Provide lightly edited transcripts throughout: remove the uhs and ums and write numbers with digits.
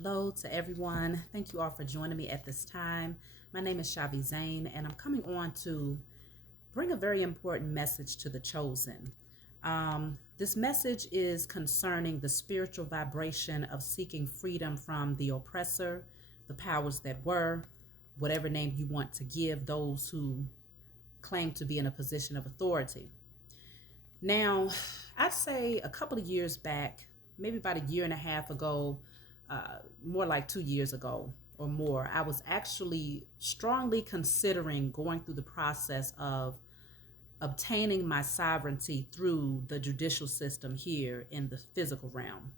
Hello to everyone. Thank you all for joining me at this time. My name is Shavi Zane, and I'm coming on to bring a very important message to the chosen. This message is concerning the spiritual vibration of seeking freedom from the oppressor, the powers that were, whatever name you want to give those who claim to be in a position of authority. Now, I'd say a couple of years back, maybe about a year and a half ago, more like 2 years ago or more, I was actually strongly considering going through the process of obtaining my sovereignty through the judicial system here in the physical realm.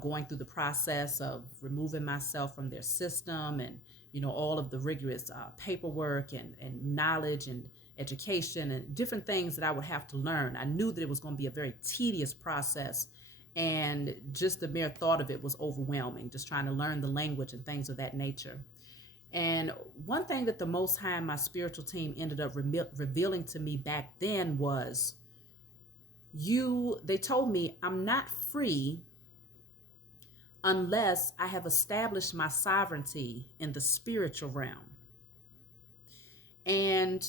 Going through the process of removing myself from their system and, all of the rigorous paperwork and knowledge and education and different things that I would have to learn. I knew that it was going to be a very tedious process, and just the mere thought of it was overwhelming, just trying to learn the language and things of that nature. And one thing that the Most High and my spiritual team ended up revealing to me back then was they told me I'm not free unless I have established my sovereignty in the spiritual realm. And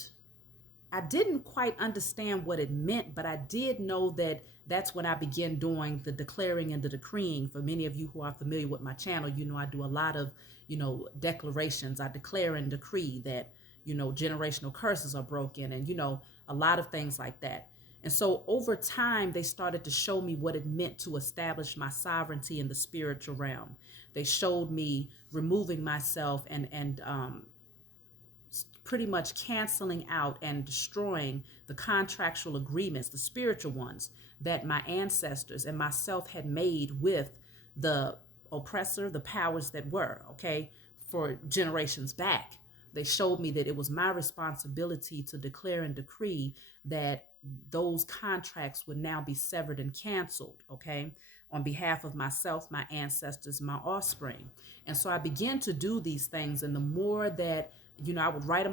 I didn't quite understand what it meant, but I did know that that's when I began doing the declaring and the decreeing. For many of you who are familiar with my channel, I do a lot of, declarations. I declare and decree that, generational curses are broken and, a lot of things like that. And so over time, they started to show me what it meant to establish my sovereignty in the spiritual realm. They showed me removing myself and pretty much canceling out and destroying the contractual agreements, the spiritual ones that my ancestors and myself had made with the oppressor, the powers that were, okay, for generations back. They showed me that it was my responsibility to declare and decree that those contracts would now be severed and canceled, okay, on behalf of myself, my ancestors, my offspring. And so I began to do these things, and the more that I would write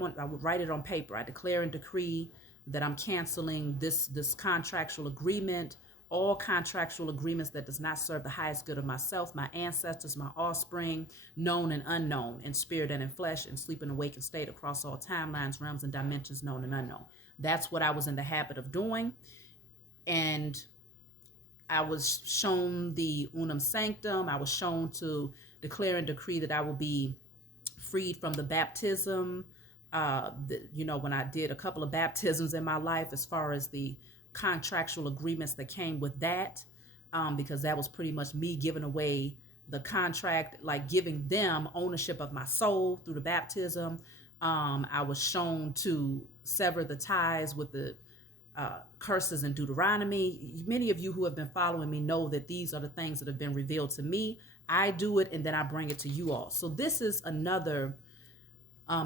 it on paper. I declare and decree that I'm canceling this contractual agreement, all contractual agreements that does not serve the highest good of myself, my ancestors, my offspring, known and unknown, in spirit and in flesh, in sleep and awakened state, across all timelines, realms, and dimensions, known and unknown. That's what I was in the habit of doing. And I was shown the unum sanctum. I was shown to declare and decree that I will be freed from the baptism. When I did a couple of baptisms in my life, as far as the contractual agreements that came with that, because that was pretty much me giving away the contract, like giving them ownership of my soul through the baptism. I was shown to sever the ties with the curses in Deuteronomy. Many of you who have been following me know that these are the things that have been revealed to me. I do it and then I bring it to you all. So this is another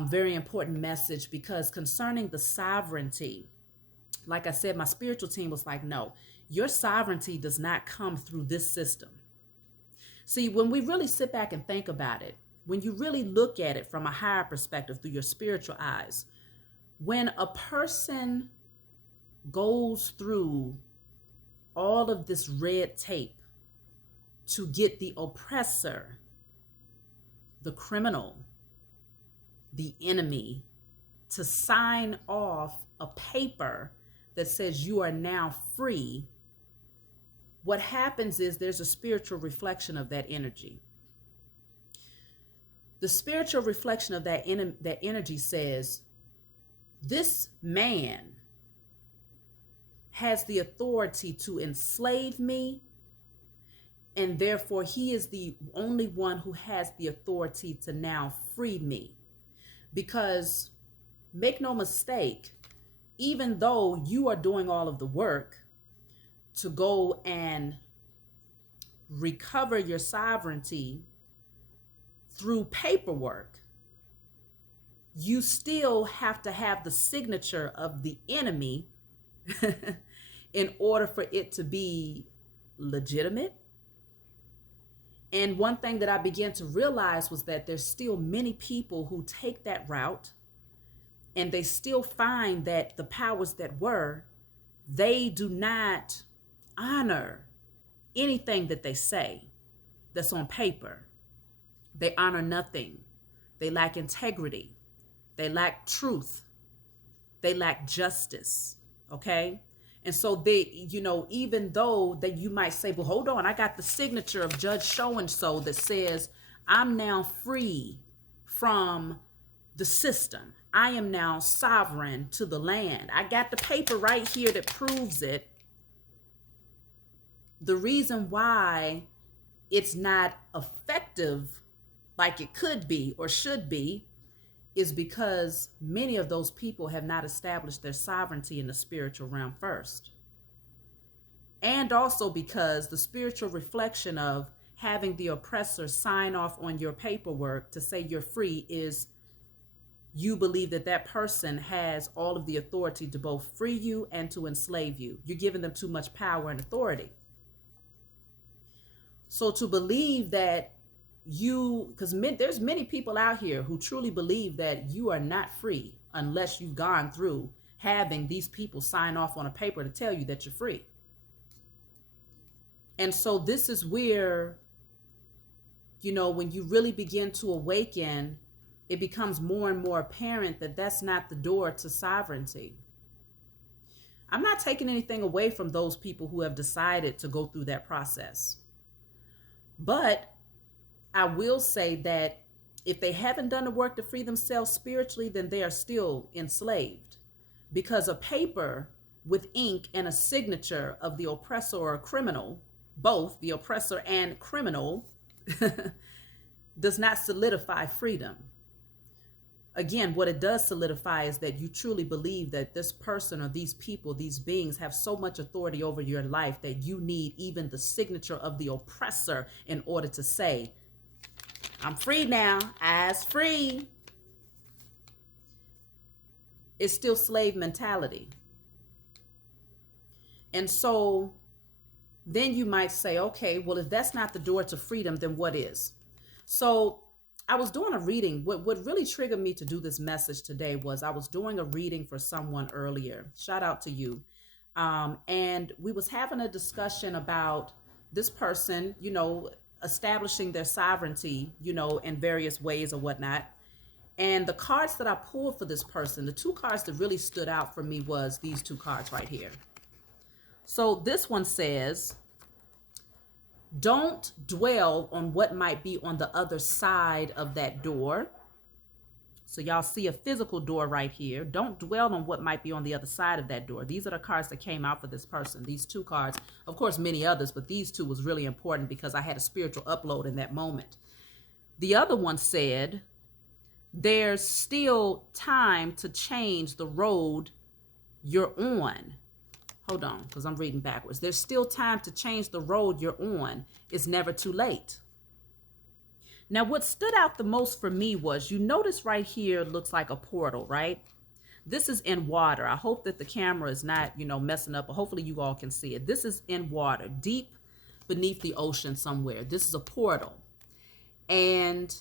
very important message, because concerning the sovereignty, like I said, my spiritual team was like, no, your sovereignty does not come through this system. See, when we really sit back and think about it, when you really look at it from a higher perspective through your spiritual eyes, when a person goes through all of this red tape to get the oppressor, the criminal, the enemy, to sign off a paper that says you are now free, what happens is there's a spiritual reflection of that energy. The spiritual reflection of that energy says, this man has the authority to enslave me, and therefore he is the only one who has the authority to now free me. Because make no mistake, even though you are doing all of the work to go and recover your sovereignty through paperwork, you still have to have the signature of the enemy in order for it to be legitimate. And one thing that I began to realize was that there's still many people who take that route, and they still find that the powers that were, they do not honor anything that they say that's on paper. They honor nothing. They lack integrity. They lack truth. They lack justice. Okay. And so they, even though that you might say, well, hold on, I got the signature of Judge so and so that says I'm now free from the system. I am now sovereign to the land. I got the paper right here that proves it. The reason why it's not effective like it could be or should be is because many of those people have not established their sovereignty in the spiritual realm first. And also because the spiritual reflection of having the oppressor sign off on your paperwork to say you're free is you believe that that person has all of the authority to both free you and to enslave you. You're giving them too much power and authority. So to believe that because there's many people out here who truly believe that you are not free unless you've gone through having these people sign off on a paper to tell you that you're free. And so this is where, when you really begin to awaken, it becomes more and more apparent that that's not the door to sovereignty. I'm not taking anything away from those people who have decided to go through that process. But I will say that if they haven't done the work to free themselves spiritually, then they are still enslaved. Because a paper with ink and a signature of the oppressor or criminal, both the oppressor and criminal, does not solidify freedom. Again, what it does solidify is that you truly believe that this person or these people, these beings have so much authority over your life that you need even the signature of the oppressor in order to say, I'm free now, as free. It's still slave mentality. And so then you might say, okay, well, if that's not the door to freedom, then what is? So I was doing a reading. What really triggered me to do this message today was I was doing a reading for someone earlier. Shout out to you. And we was having a discussion about this person, establishing their sovereignty, in various ways or whatnot. And the cards that I pulled for this person, the two cards that really stood out for me was these two cards right here. So this one says, don't dwell on what might be on the other side of that door. So y'all see a physical door right here. Don't dwell on what might be on the other side of that door. These are the cards that came out for this person. These two cards, of course, many others, but these two was really important because I had a spiritual upload in that moment. The other one said, there's still time to change the road you're on. Hold on, because I'm reading backwards. There's still time to change the road you're on. It's never too late. Now, what stood out the most for me was, you notice right here looks like a portal, right? This is in water. I hope that the camera is not, messing up, but hopefully you all can see it. This is in water, deep beneath the ocean somewhere. This is a portal. And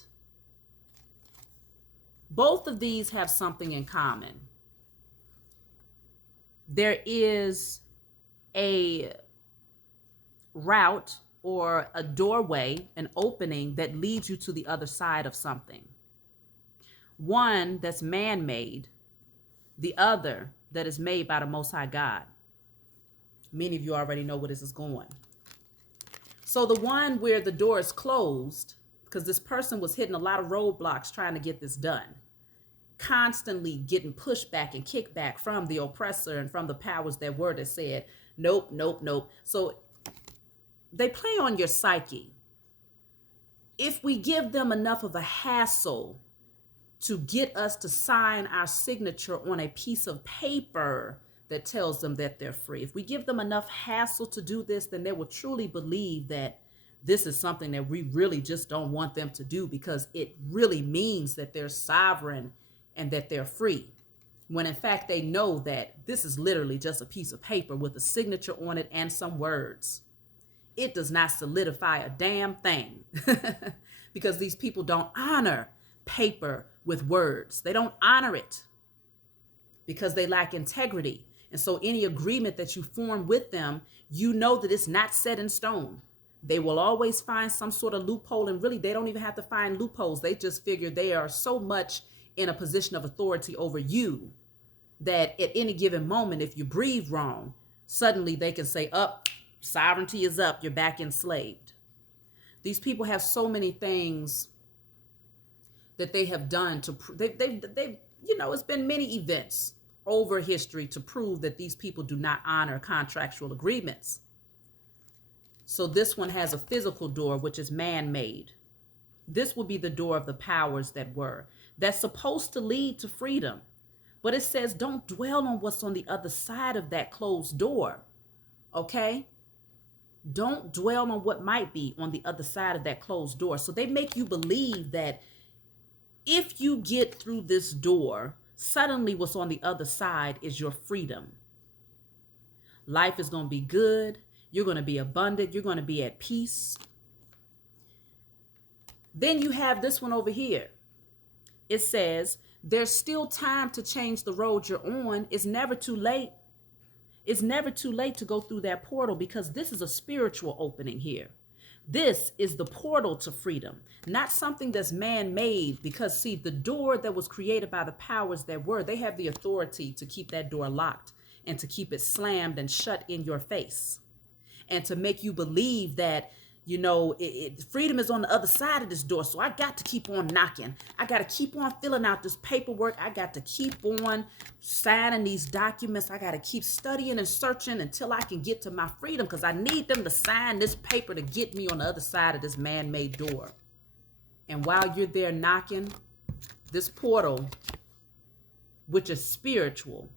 both of these have something in common. There is a route or a doorway, an opening that leads you to the other side of something. One that's man-made, the other that is made by the Most High God. Many of you already know where this is going. So the one where the door is closed, because this person was hitting a lot of roadblocks trying to get this done, constantly getting pushback and kickback from the oppressor and from the powers that were that said, nope, nope, nope. So they play on your psyche. If we give them enough of a hassle to get us to sign our signature on a piece of paper that tells them that they're free, if we give them enough hassle to do this, then they will truly believe that this is something that we really just don't want them to do, because it really means that they're sovereign and that they're free. When in fact, they know that this is literally just a piece of paper with a signature on it and some words. It does not solidify a damn thing because these people don't honor paper with words. They don't honor it because they lack integrity. And so any agreement that you form with them, you know that it's not set in stone. They will always find some sort of loophole, and really they don't even have to find loopholes. They just figure they are so much in a position of authority over you that at any given moment, if you breathe wrong, suddenly they can say, up, sovereignty is up, you're back enslaved. These people have so many things that they have done to they've it's been many events over history to prove that these people do not honor contractual agreements. So this one has a physical door, which is man-made. This will be the door of the powers that were. That's supposed to lead to freedom. But it says don't dwell on what's on the other side of that closed door. Okay? Don't dwell on what might be on the other side of that closed door. So they make you believe that if you get through this door, suddenly what's on the other side is your freedom. Life is going to be good. You're going to be abundant. You're going to be at peace. Then you have this one over here. It says, there's still time to change the road you're on. It's never too late. It's never too late to go through that portal, because this is a spiritual opening here. This is the portal to freedom, not something that's man-made, because see, the door that was created by the powers that were, they have the authority to keep that door locked and to keep it slammed and shut in your face, and to make you believe that, freedom is on the other side of this door. So I got to keep on knocking. I got to keep on filling out this paperwork. I got to keep on signing these documents. I got to keep studying and searching until I can get to my freedom, because I need them to sign this paper to get me on the other side of this man-made door. And while you're there knocking, this portal, which is spiritual,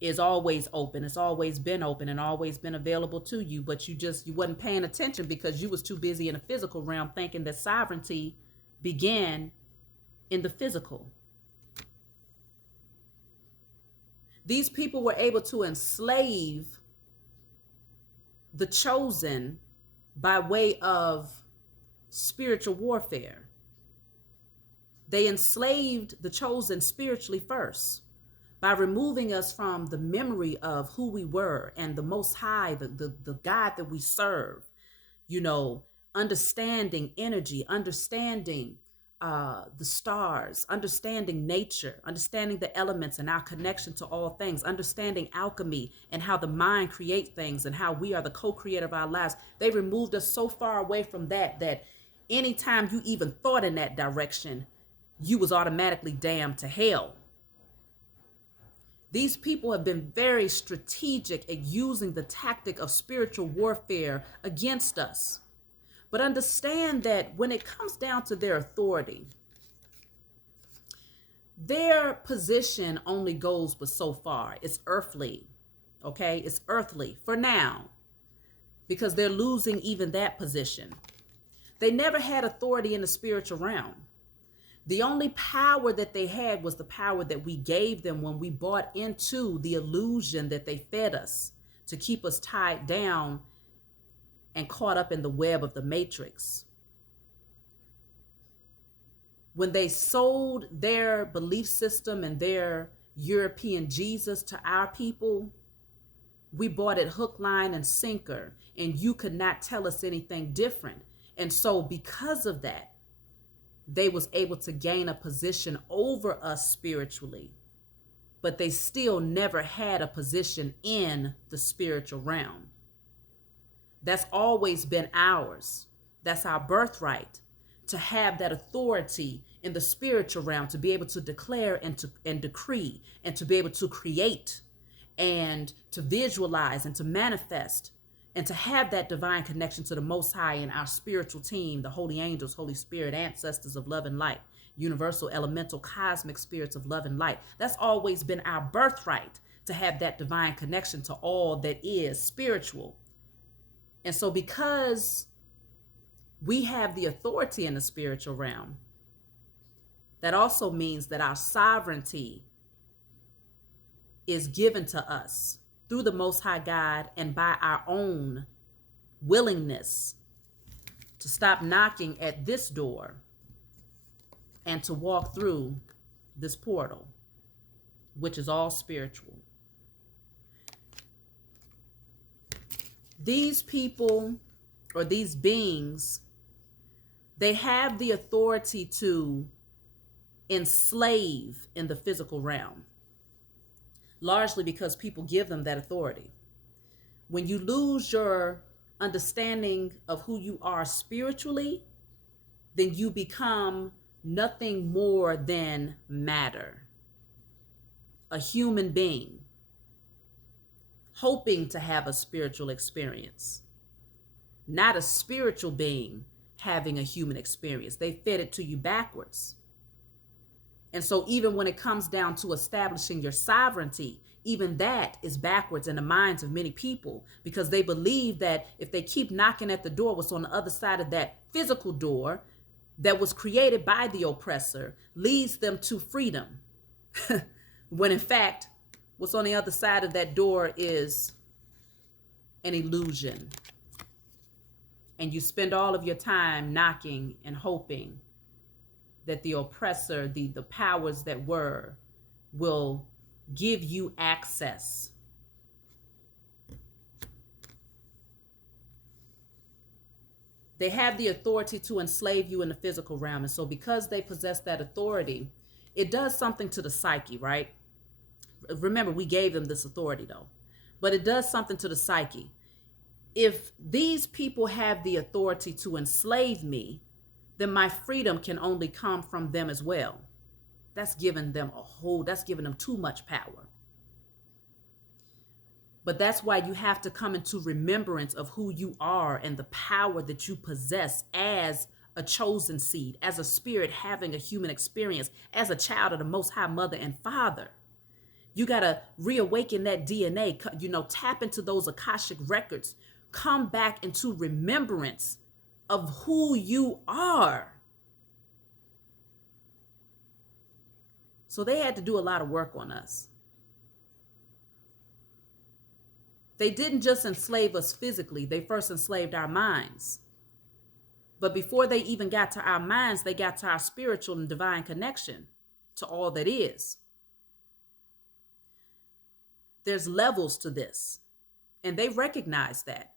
is always open. It's always been open and always been available to you, but you wasn't paying attention because you was too busy in the physical realm thinking that sovereignty began in the physical. These people were able to enslave the chosen by way of spiritual warfare. They enslaved the chosen spiritually first, by removing us from the memory of who we were and the Most High, the God that we serve, understanding energy, understanding the stars, understanding nature, understanding the elements and our connection to all things, understanding alchemy and how the mind creates things and how we are the co-creator of our lives. They removed us so far away from that anytime you even thought in that direction, you was automatically damned to hell. These people have been very strategic at using the tactic of spiritual warfare against us. But understand that when it comes down to their authority, their position only goes but so far. It's earthly, okay? It's earthly for now, because they're losing even that position. They never had authority in the spiritual realm. The only power that they had was the power that we gave them when we bought into the illusion that they fed us to keep us tied down and caught up in the web of the matrix. When they sold their belief system and their European Jesus to our people, we bought it hook, line, and sinker, and you could not tell us anything different. And so because of that, they was able to gain a position over us spiritually, but they still never had a position in the spiritual realm. That's always been ours. That's our birthright, to have that authority in the spiritual realm, to be able to declare and decree, and to be able to create and to visualize and to manifest, and to have that divine connection to the Most High and our spiritual team, the holy angels, Holy Spirit, ancestors of love and light, universal, elemental, cosmic spirits of love and light. That's always been our birthright, to have that divine connection to all that is spiritual. And so because we have the authority in the spiritual realm, that also means that our sovereignty is given to us through the Most High God and by our own willingness to stop knocking at this door and to walk through this portal, which is all spiritual. These people or these beings, they have the authority to enslave in the physical realm, largely because people give them that authority. When you lose your understanding of who you are spiritually, then you become nothing more than matter, a human being, hoping to have a spiritual experience, not a spiritual being having a human experience. They fed it to you backwards. And so even when it comes down to establishing your sovereignty, even that is backwards in the minds of many people, because they believe that if they keep knocking at the door, what's on the other side of that physical door that was created by the oppressor leads them to freedom. When in fact, what's on the other side of that door is an illusion. And you spend all of your time knocking and hoping that the oppressor, the powers that were, will give you access. They have the authority to enslave you in the physical realm. And so because they possess that authority, it does something to the psyche, right? Remember, we gave them this authority though, but it does something to the psyche. If these people have the authority to enslave me, then my freedom can only come from them as well. That's giving them too much power. But that's why you have to come into remembrance of who you are and the power that you possess as a chosen seed, as a spirit having a human experience, as a child of the Most High Mother and Father. You got to reawaken that DNA, tap into those Akashic records, come back into remembrance of who you are. So they had to do a lot of work on us. They didn't just enslave us physically, they first enslaved our minds. But before they even got to our minds, they got to our spiritual and divine connection to all that is. There's levels to this, and they recognize that.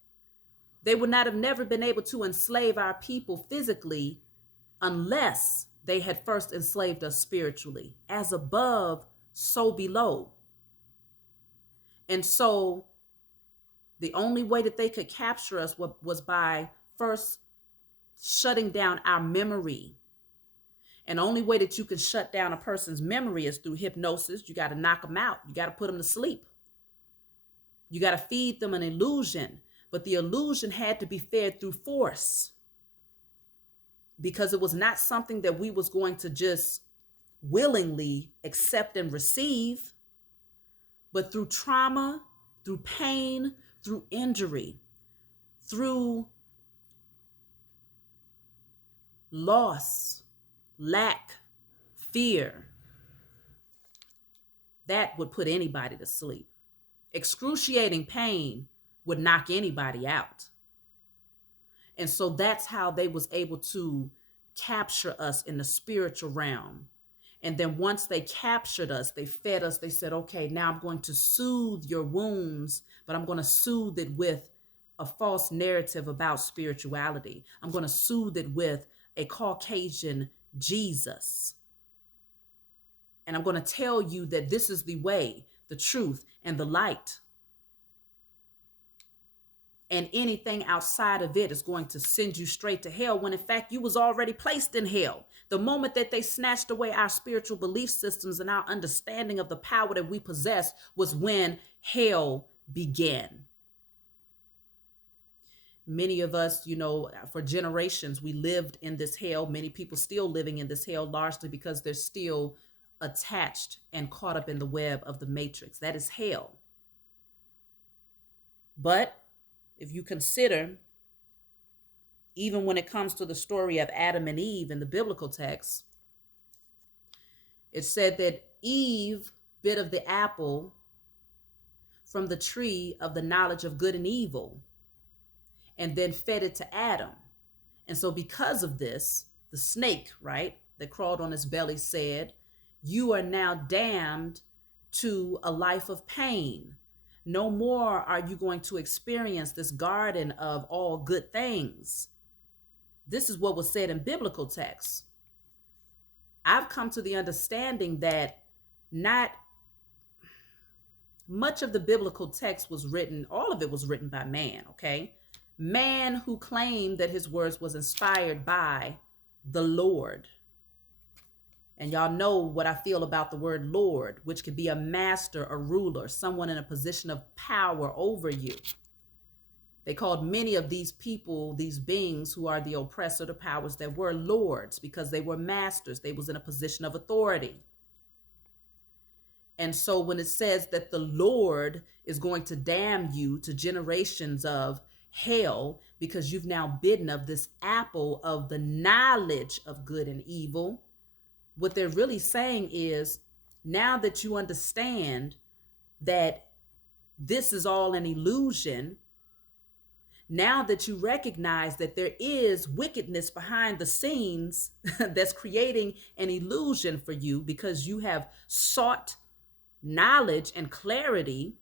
They would not have never been able to enslave our people physically unless they had first enslaved us spiritually. As above, so below. And so the only way that they could capture us was by first shutting down our memory. And the only way that you can shut down a person's memory is through hypnosis. You got to knock them out. You got to put them to sleep. You got to feed them an illusion. But the illusion had to be fed through force, because it was not something that we was going to just willingly accept and receive, but through trauma, through pain, through injury, through loss, lack, fear. That would put anybody to sleep. Excruciating pain would knock anybody out. And so that's how they was able to capture us in the spiritual realm. And then once they captured us, they fed us, they said, okay, now I'm going to soothe your wounds, but I'm going to soothe it with a false narrative about spirituality. I'm going to soothe it with a Caucasian Jesus. And I'm going to tell you that this is the way, the truth, and the light. And anything outside of it is going to send you straight to hell, when in fact you was already placed in hell. The moment that they snatched away our spiritual belief systems and our understanding of the power that we possess was when hell began. Many of us, for generations, we lived in this hell. Many people still living in this hell, largely because they're still attached and caught up in the web of the matrix. That is hell. But if you consider, even when it comes to the story of Adam and Eve in the biblical text, it said that Eve bit of the apple from the tree of the knowledge of good and evil, and then fed it to Adam. And so because of this, the snake, right, that crawled on his belly said, you are now damned to a life of pain. No more are you going to experience this garden of all good things. This is what was said in biblical texts. I've come to the understanding that not much of the biblical text was written, all of it was written by man, okay? Man who claimed that his words was inspired by the Lord. And y'all know what I feel about the word Lord, which could be a master, a ruler, someone in a position of power over you. They called many of these people, these beings who are the oppressor, the powers that were lords, because they were masters. They was in a position of authority. And so when it says that the Lord is going to damn you to generations of hell because you've now bitten of this apple of the knowledge of good and evil, what they're really saying is, now that you understand that this is all an illusion, now that you recognize that there is wickedness behind the scenes that's creating an illusion for you because you have sought knowledge and clarity,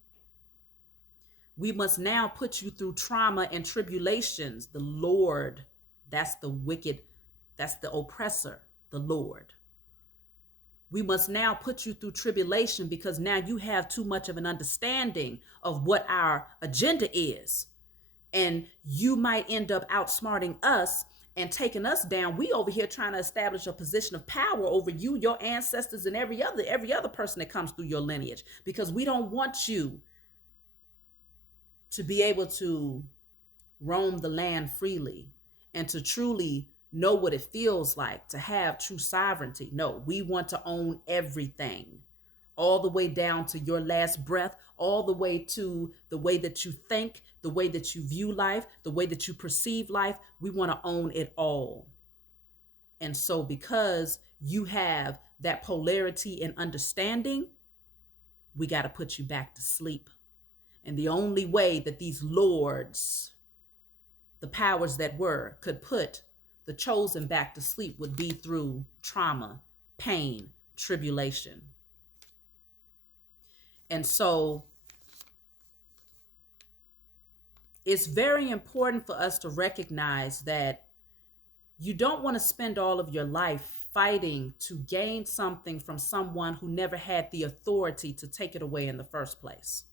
we must now put you through trauma and tribulations. The Lord, that's the wicked, that's the oppressor, the Lord. We must now put you through tribulation because now you have too much of an understanding of what our agenda is. And you might end up outsmarting us and taking us down. We over here trying to establish a position of power over you, your ancestors, and every other person that comes through your lineage, because we don't want you to be able to roam the land freely and to truly know what it feels like to have true sovereignty. No, we want to own everything, all the way down to your last breath, all the way to the way that you think, the way that you view life, the way that you perceive life. We want to own it all. And so because you have that polarity and understanding, we got to put you back to sleep. And the only way that these lords, the powers that were, could put the chosen back to sleep would be through trauma, pain, tribulation. And so it's very important for us to recognize that you don't want to spend all of your life fighting to gain something from someone who never had the authority to take it away in the first place.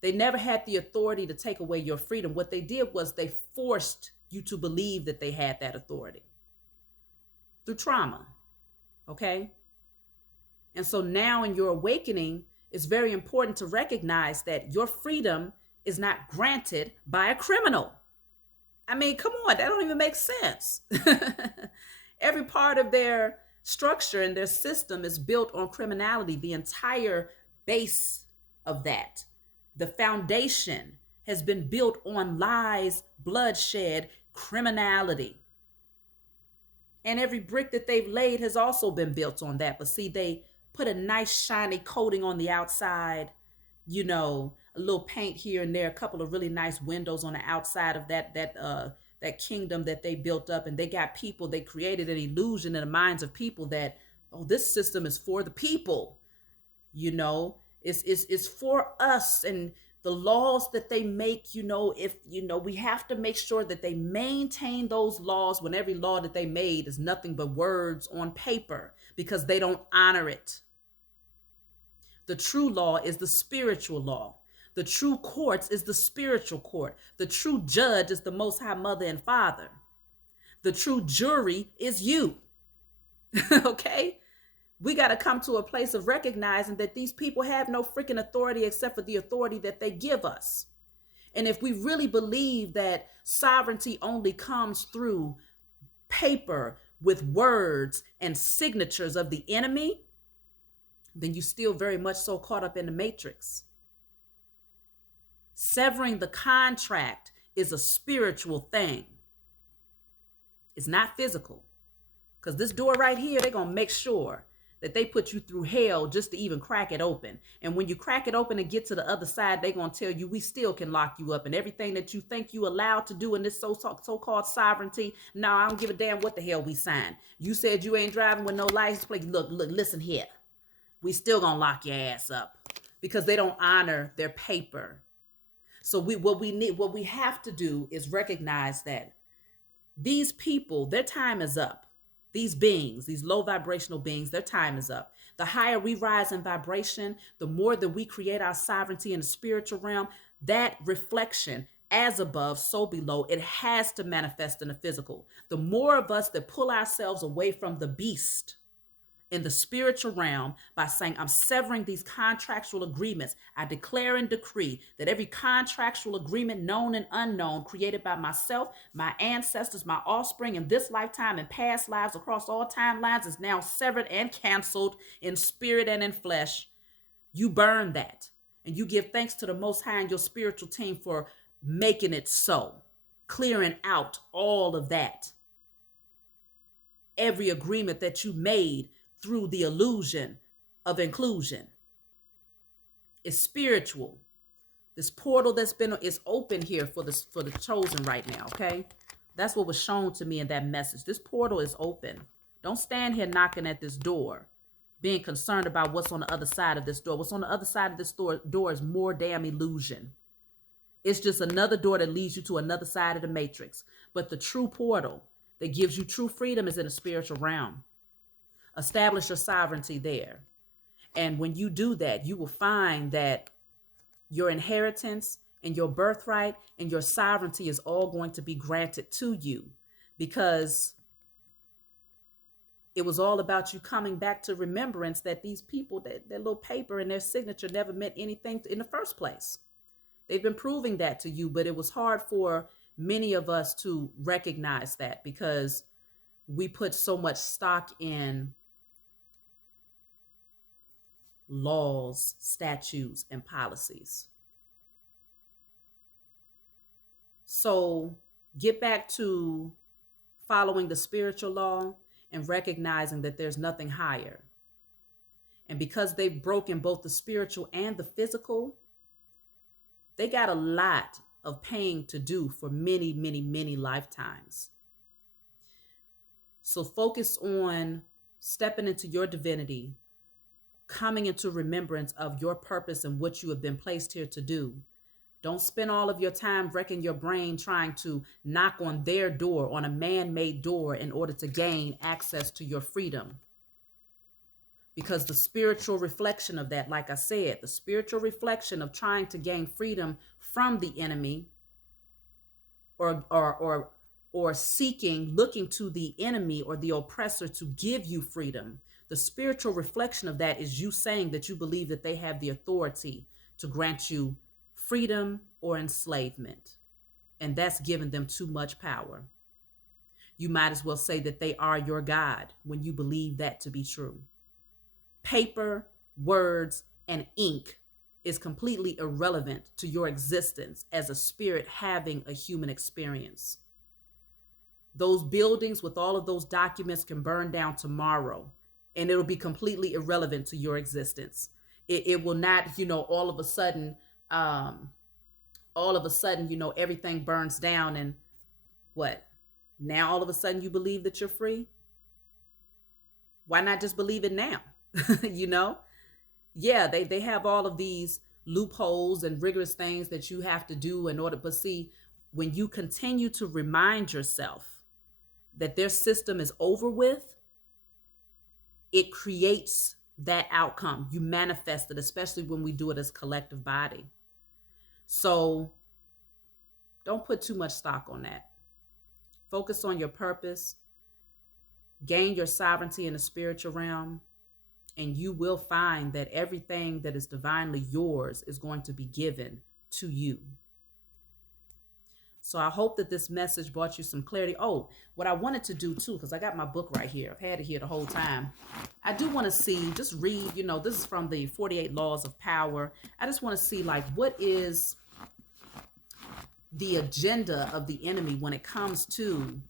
They never had the authority to take away your freedom. What they did was they forced you to believe that they had that authority through trauma, okay? And so now in your awakening, it's very important to recognize that your freedom is not granted by a criminal. I mean, come on, that don't even make sense. Every part of their structure and their system is built on criminality, the entire base of that. The foundation has been built on lies, bloodshed, criminality. And every brick that they've laid has also been built on that. But see, they put a nice shiny coating on the outside, you know, a little paint here and there, a couple of really nice windows on the outside of that kingdom that they built up. And they got people, they created an illusion in the minds of people that, oh, this system is for the people, you know. It's for us, and the laws that they make, you know, if, you know, we have to make sure that they maintain those laws when every law that they made is nothing but words on paper because they don't honor it. The true law is the spiritual law. The true courts is the spiritual court. The true judge is the Most High Mother and Father. The true jury is you. Okay? We got to come to a place of recognizing that these people have no freaking authority except for the authority that they give us. And if we really believe that sovereignty only comes through paper with words and signatures of the enemy, then you're still very much so caught up in the matrix. Severing the contract is a spiritual thing. It's not physical. Because this door right here, they're going to make sure that they put you through hell just to even crack it open. And when you crack it open and get to the other side, they're going to tell you we still can lock you up. And everything that you think you allowed to do in this so-called sovereignty, no, I don't give a damn what the hell we signed. You said you ain't driving with no license plate. Look, listen here. We still going to lock your ass up. because they don't honor their paper. So what we have to do is recognize that these people, their time is up. These beings, these low vibrational beings, their time is up. The higher we rise in vibration, the more that we create our sovereignty in the spiritual realm, that reflection, as above, so below, it has to manifest in the physical. The more of us that pull ourselves away from the beast in the spiritual realm by saying, I'm severing these contractual agreements. I declare and decree that every contractual agreement, known and unknown, created by myself, my ancestors, my offspring in this lifetime and past lives across all timelines, is now severed and canceled in spirit and in flesh. You burn that. And you give thanks to the Most High and your spiritual team for making it so, clearing out all of that. Every agreement that you made through the illusion of inclusion is spiritual. This portal that's been is open here for the chosen right now. Okay, that's what was shown to me in that message. This portal is open. Don't stand here knocking at this door, being concerned about what's on the other side of this door. What's on the other side of this door is more damn illusion. It's just another door that leads you to another side of the matrix. But the true portal that gives you true freedom is in the spiritual realm. Establish your sovereignty there. And when you do that, you will find that your inheritance and your birthright and your sovereignty is all going to be granted to you, because it was all about you coming back to remembrance that these people, that their little paper and their signature never meant anything in the first place. They've been proving that to you, but it was hard for many of us to recognize that because we put so much stock in laws, statutes, and policies. So get back to following the spiritual law and recognizing that there's nothing higher. And because they've broken both the spiritual and the physical, they got a lot of paying to do for many, many, many lifetimes. So focus on stepping into your divinity, coming into remembrance of your purpose and what you have been placed here to do. Don't spend all of your time wrecking your brain trying to knock on their door, on a man-made door, in order to gain access to your freedom. Because the spiritual reflection of that, like I said, the spiritual reflection of trying to gain freedom from the enemy, or seeking, looking to the enemy or the oppressor to give you freedom. The spiritual reflection of that is you saying that you believe that they have the authority to grant you freedom or enslavement. And that's giving them too much power. You might as well say that they are your God when you believe that to be true. Paper, words, and ink is completely irrelevant to your existence as a spirit having a human experience. Those buildings with all of those documents can burn down tomorrow, and it'll be completely irrelevant to your existence. It will not, all of a sudden, everything burns down and what? Now all of a sudden you believe that you're free? Why not just believe it now? Yeah, they have all of these loopholes and rigorous things that you have to do in order. But see, when you continue to remind yourself that their system is over with, it creates that outcome. You manifest it, especially when we do it as a collective body. So don't put too much stock on that. Focus on your purpose. Gain your sovereignty in the spiritual realm. And you will find that everything that is divinely yours is going to be given to you. So I hope that this message brought you some clarity. Oh, what I wanted to do too, because I got my book right here. I've had it here the whole time. I do want to just read, this is from the 48 Laws of Power. I just want to see what is the agenda of the enemy when it comes to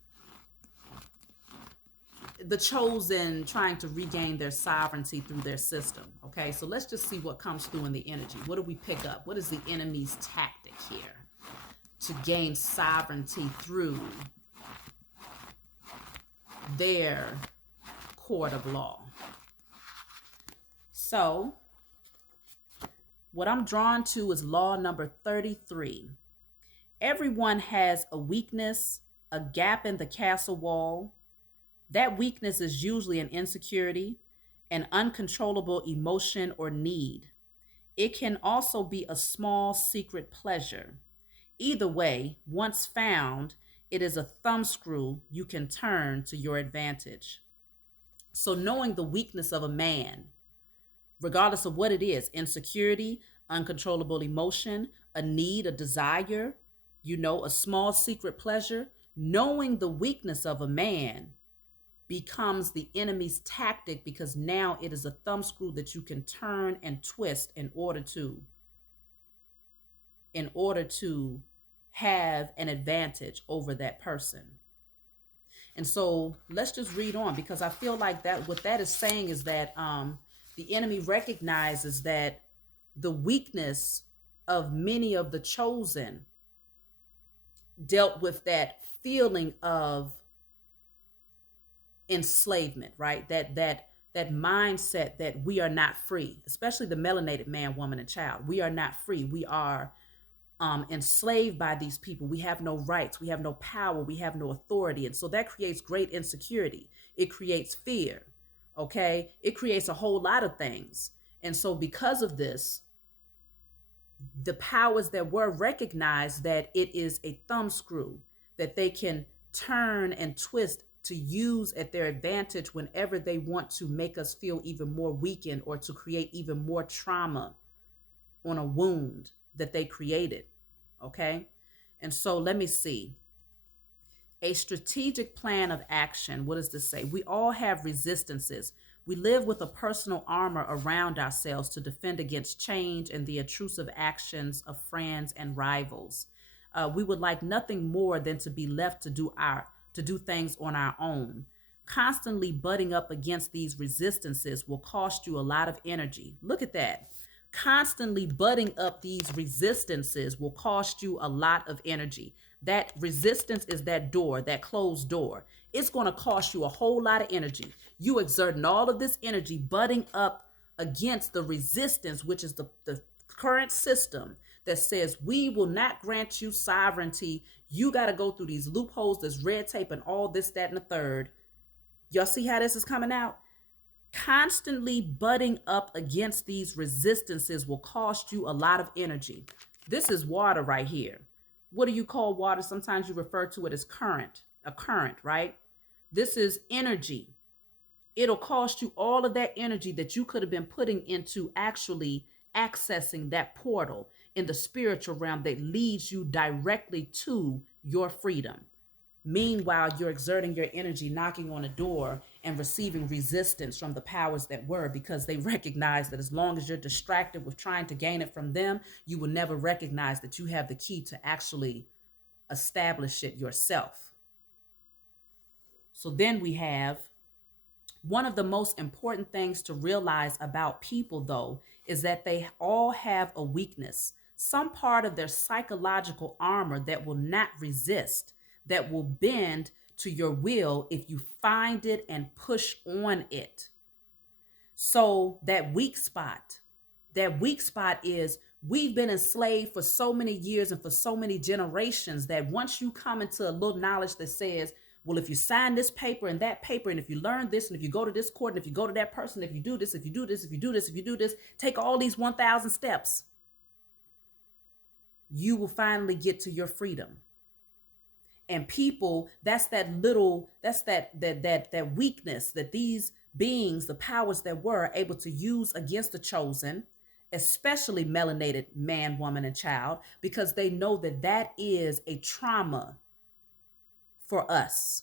the chosen trying to regain their sovereignty through their system. Okay, so let's just see what comes through in the energy. What do we pick up? What is the enemy's tactic here to gain sovereignty through their court of law? So What I'm drawn to is law number 33. Everyone has a weakness, a gap in the castle wall. That weakness is usually an insecurity, an uncontrollable emotion or need. It can also be a small secret pleasure. Either way, once found, it is a thumbscrew you can turn to your advantage. So, knowing the weakness of a man, regardless of what it is, insecurity, uncontrollable emotion, a need, a desire, a small secret pleasure, knowing the weakness of a man becomes the enemy's tactic because now it is a thumbscrew that you can turn and twist in order to have an advantage over that person. And so let's just read on, because I feel like that what that is saying is that the enemy recognizes that the weakness of many of the chosen dealt with that feeling of enslavement, right? That mindset that we are not free, especially the melanated man, woman, and child. We are not free. We are enslaved by these people. We have no rights. We have no power. We have no authority. And so that creates great insecurity. It creates fear. Okay. It creates a whole lot of things. And so because of this, the powers that were recognized that it is a thumbscrew that they can turn and twist to use at their advantage whenever they want to make us feel even more weakened or to create even more trauma on a wound that they created. Okay. And so let me see. A strategic plan of action. What does this say? We all have resistances. We live with a personal armor around ourselves to defend against change and the intrusive actions of friends and rivals. We would like nothing more than to be left to do things on our own. Constantly butting up against these resistances will cost you a lot of energy. Look at that. Constantly butting up these resistances will cost you a lot of energy. That resistance is that door, that closed door. It's going to cost you a whole lot of energy. You exerting all of this energy butting up against the resistance, which is the current system that says we will not grant you sovereignty. You got to go through these loopholes, this red tape, and all this, that, and the third. Y'all see how this is coming out? Constantly butting up against these resistances will cost you a lot of energy. This is water right here. What do you call water? Sometimes you refer to it as current, a current, right? This is energy. It'll cost you all of that energy that you could have been putting into actually accessing that portal in the spiritual realm that leads you directly to your freedom. Meanwhile, you're exerting your energy, knocking on a door and receiving resistance from the powers that were, because they recognize that as long as you're distracted with trying to gain it from them, you will never recognize that you have the key to actually establish it yourself. So then we have one of the most important things to realize about people, though, is that they all have a weakness, some part of their psychological armor that will not resist, that will bend to your will if you find it and push on it. So that weak spot is we've been enslaved for so many years and for so many generations that once you come into a little knowledge that says, well, if you sign this paper and that paper, and if you learn this, and if you go to this court, and if you go to that person, if you do this, if you do this, if you do this, if you do this, take all these 1,000 steps, you will finally get to your freedom. And people, that's that weakness that these beings, the powers that were, are able to use against the chosen, especially melanated man, woman, and child, because they know that that is a trauma for us.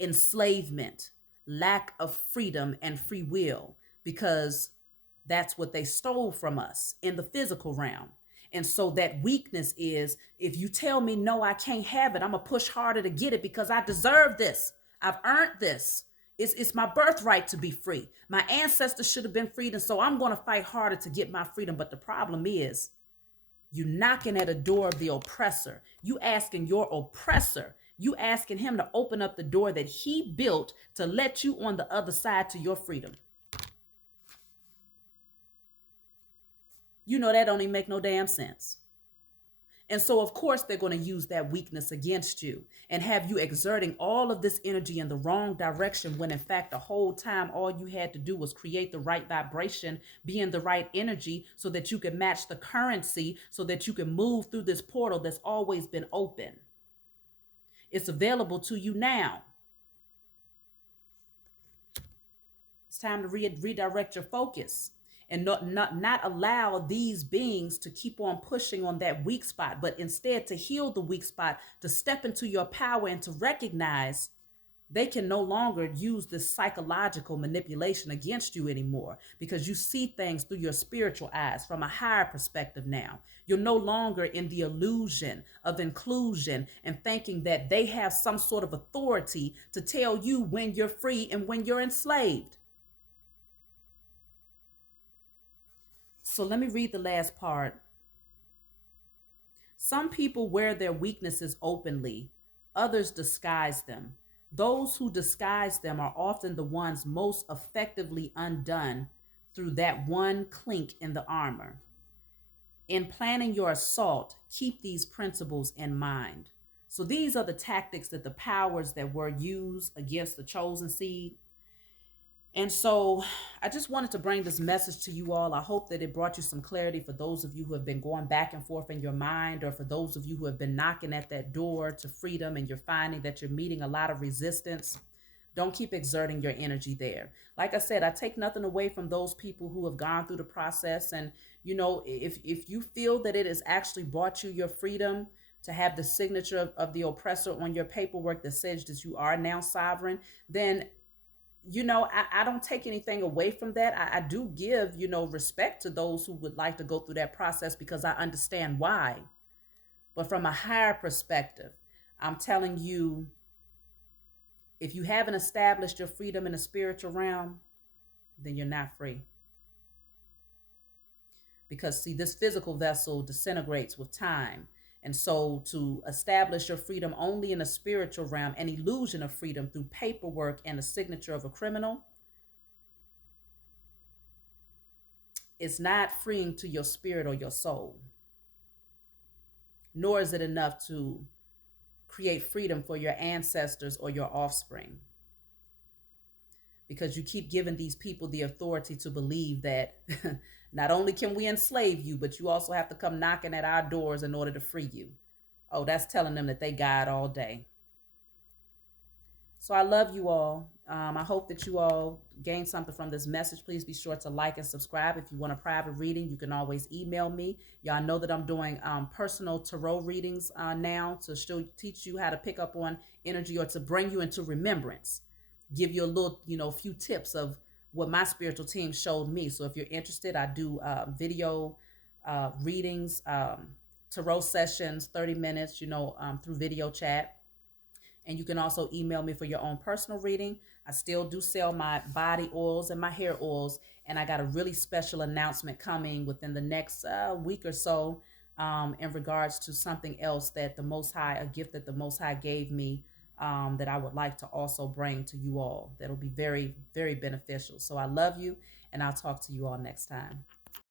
Enslavement, lack of freedom and free will, because that's what they stole from us in the physical realm. And so that weakness is, if you tell me, no, I can't have it, I'm going to push harder to get it because I deserve this. I've earned this. It's my birthright to be free. My ancestors should have been freed. And so I'm going to fight harder to get my freedom. But the problem is, you knocking at a door of the oppressor. You asking your oppressor. You asking him to open up the door that he built to let you on the other side to your freedom. You know that don't even make no damn sense. And so, of course, they're going to use that weakness against you and have you exerting all of this energy in the wrong direction when, in fact, the whole time, all you had to do was create the right vibration, be in the right energy so that you can match the currency, so that you can move through this portal that's always been open. It's available to you now. It's time to redirect your focus and not allow these beings to keep on pushing on that weak spot, but instead to heal the weak spot, to step into your power and to recognize they can no longer use this psychological manipulation against you anymore, because you see things through your spiritual eyes from a higher perspective now. You're no longer in the illusion of inclusion and thinking that they have some sort of authority to tell you when you're free and when you're enslaved. So let me read the last part. Some people wear their weaknesses openly, others disguise them. Those who disguise them are often the ones most effectively undone through that one clink in the armor. In planning your assault, keep these principles in mind. So these are the tactics that the powers that were used against the chosen seed. And so I just wanted to bring this message to you all. I hope that it brought you some clarity for those of you who have been going back and forth in your mind, or for those of you who have been knocking at that door to freedom and you're finding that you're meeting a lot of resistance. Don't keep exerting your energy there. Like I said, I take nothing away from those people who have gone through the process. And, you know, if you feel that it has actually brought you your freedom to have the signature of the oppressor on your paperwork that says that you are now sovereign, then I don't take anything away from that. I do give, respect to those who would like to go through that process because I understand why. But from a higher perspective, I'm telling you, if you haven't established your freedom in the spiritual realm, then you're not free. Because, see, this physical vessel disintegrates with time. And so to establish your freedom only in a spiritual realm, an illusion of freedom through paperwork and the signature of a criminal, is not freeing to your spirit or your soul. Nor is it enough to create freedom for your ancestors or your offspring. Because you keep giving these people the authority to believe that not only can we enslave you, but you also have to come knocking at our doors in order to free you. Oh, that's telling them that they God all day. So I love you all. I hope that you all gained something from this message. Please be sure to like and subscribe. If you want a private reading, you can always email me. Y'all know that I'm doing personal tarot readings now to still teach you how to pick up on energy, or to bring you into remembrance. Give you a little, few tips of what my spiritual team showed me. So if you're interested, I do video readings, tarot sessions, 30 minutes, through video chat. And you can also email me for your own personal reading. I still do sell my body oils and my hair oils. And I got a really special announcement coming within the next week or so in regards to something else that the Most High, a gift that the Most High gave me, that I would like to also bring to you all. That'll be very, very beneficial. So I love you, and I'll talk to you all next time.